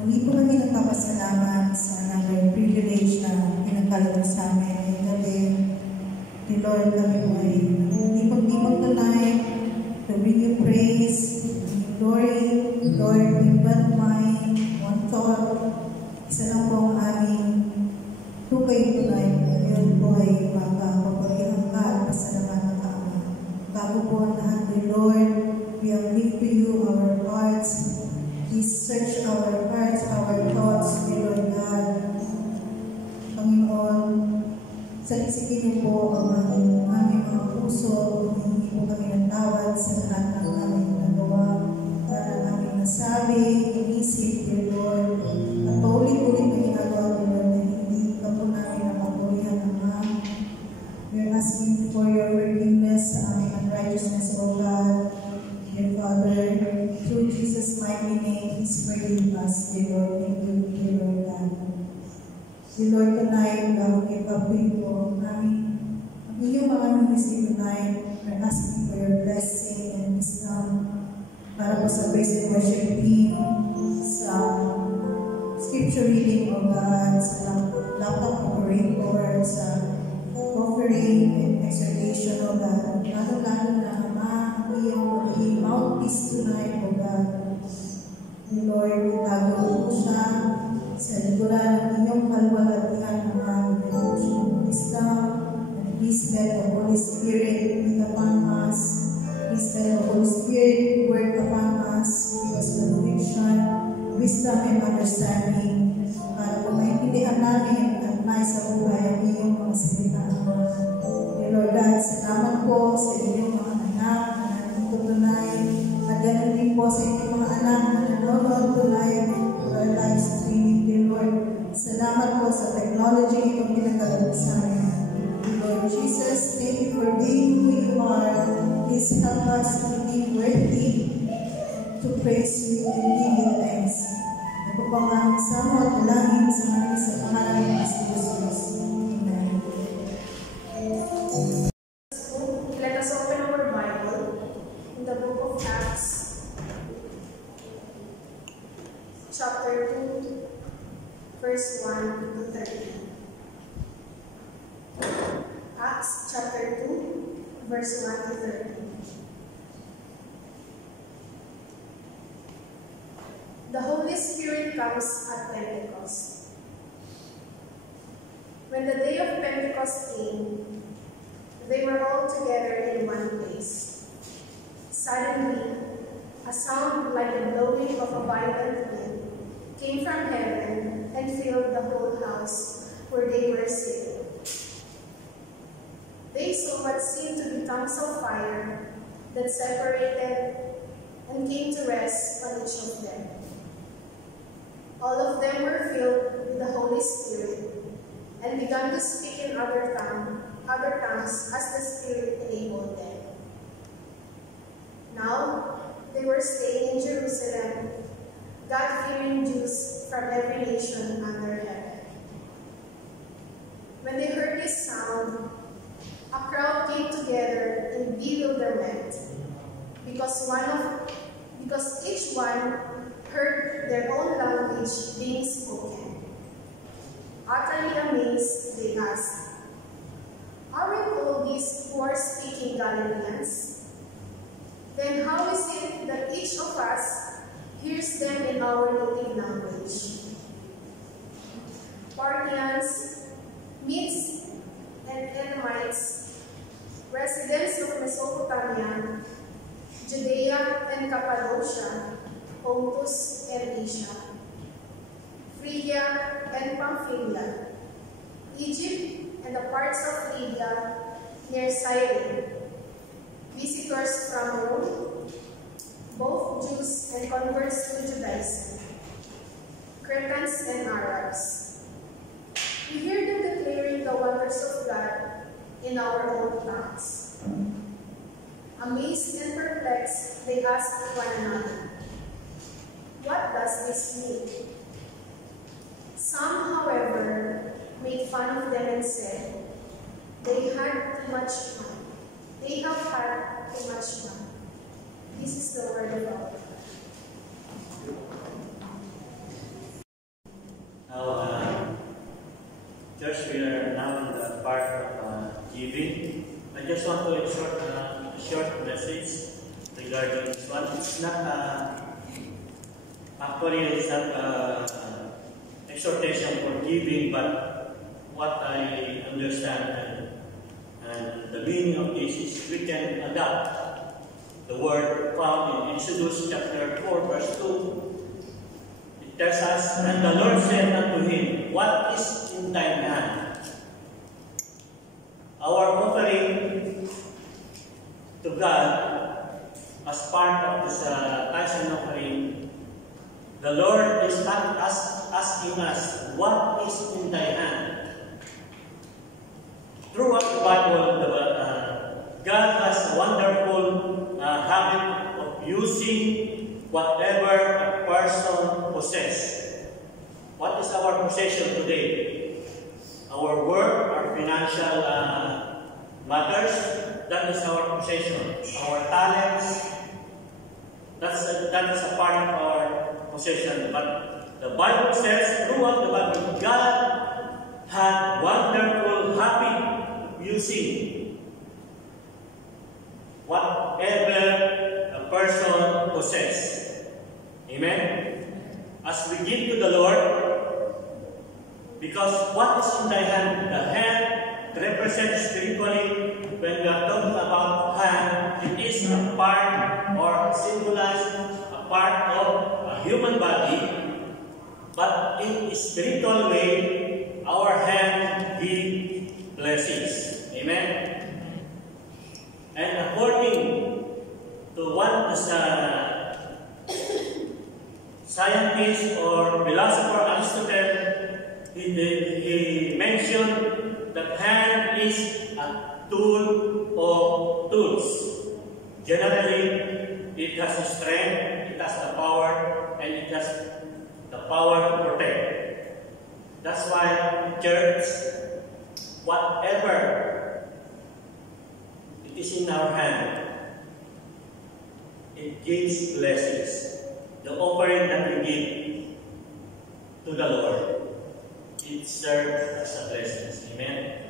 muli po kami nagpapasalamat sa another privilege na pinagkaloob sa amin ngayong gabi. The Lord, kami po ay tipag-tipag tonight to bring you praise, glory, Lord, with one mind, one thought. Isa lang po ang aming tukay tonight. Ngayon po ay magpapagihang ka at pasalamatan ka, Ama. Bago po ang lahat, the Lord, we have given to you our hearts. Please search our hearts, our thoughts, dear Lord God. Panginoon, salisigin niyo po ang aming mga puso. Humingi po kami ng tawad sa lahat ng aming nagawa, sa aming nasabi, inisip, dear Lord. At paulit-ulit na ginagawa, dear Lord, na hindi ka po namin napagpulihan, Ama. We are asking for your forgiveness sa aming unrighteousness, O God. Dear Father, through Jesus' mighty name, please forgive us, dear Lord. Thank you, dear Lord God. Dear Lord, tonight, give up to you po namin. Ang inyong mga ministry tonight, we're asking for your blessing and wisdom para po sa praise and worship team, sa scripture reading, O God, sa laptop operator, sa offering and exhortation, O God. Lalo-lalo na, Ama, ang iyong magiging mouthpiece tonight, O God. Dear Lord, itago po siya sa likuran ng inyong kalwalatihan, Ama. Wisdom, and please let the Holy Spirit be upon us. Please let the Holy Spirit work upon us, give us conviction, wisdom, and understanding para po maintindihan namin at may sa buhay ang iyong mga salita, Ama. Dear Lord God, salamat po sa inyong mga anak na nandito tonight at ganoon din po sa inyong mga anak na nanonood tonight or live streaming, dear Lord. Salamat po sa technology itong pinagkaloob sa amin. Lord Jesus, thank you for being who you are. Please help us to be worthy to praise you and give you thanks. Ito po ang aming samo at dalangin sa mga sa pangalan ng Jesus. Amen. Let us open our Bible in the book of Acts, chapter 2, verse 1 to 13. Acts chapter 2, verse 1 to 13. The Holy Spirit comes at Pentecost. When the day of Pentecost came, they were all together in one place. Suddenly, a sound like the blowing of a violent wind came from heaven and filled the whole house where they were sitting. They saw what seemed to be tongues of fire that separated and came to rest on each of them. All of them were filled with the Holy Spirit and began to speak in other tongues as the Spirit enabled them. Now they were staying in Jerusalem, God-fearing Jews from every nation under heaven. When they heard this sound, a crowd came together in bewilderment because each one heard their own language being spoken. Utterly amazed, they asked, "Aren't all these who are speaking Galileans? Then how is it that each of us hears them in our native language?" Parthians, Medes, and Elamites, residents of Mesopotamia, Judea and Cappadocia, Pontus and Asia, Phrygia and Pamphylia, Egypt and the parts of Libya near Cyrene, visitors from Rome, both Jews and converts to Judaism, Cretans and Arabs. We hear them declaring the wonders of God in our own tongues. Amazed and perplexed, they asked one another, "What does this mean?" Some, however, made fun of them and said, "They had too much fun. They have had too much fun." This is the word of God. part of giving. I just want to exhort a short message regarding this one. It's not actually it's not exhortation for giving, but what I understand and the meaning of this is we can adapt the word found in Exodus chapter 4 verse 2. It tells us, and the Lord said unto him, what is in thine hand? Our offering to God as part of this tithes and offering, the Lord is asking us, what is in thy hand? Throughout the Bible, God has a wonderful habit of using whatever a person possesses. What is our possession today? Our work, our financial matters, that is our possession. Our talents, that is a part of our possession. But the Bible says, throughout the Bible, God had wonderful habit using whatever a person possesses. Amen? As we give to the Lord, because what is in thy hand? The hand represents spiritually, when we are talking about hand, it is a part or symbolizes a part of a human body, but in a spiritual way, our hand gives blessings. Amen? And according to one scientist or philosopher Aristotle, he mentioned that hand is a tool of tools. Generally, it has strength, it has the power, and it has the power to protect. That's why church, whatever it is in our hand, it gives blessings. The offering that we give to the Lord, it serves as a blessing. Amen.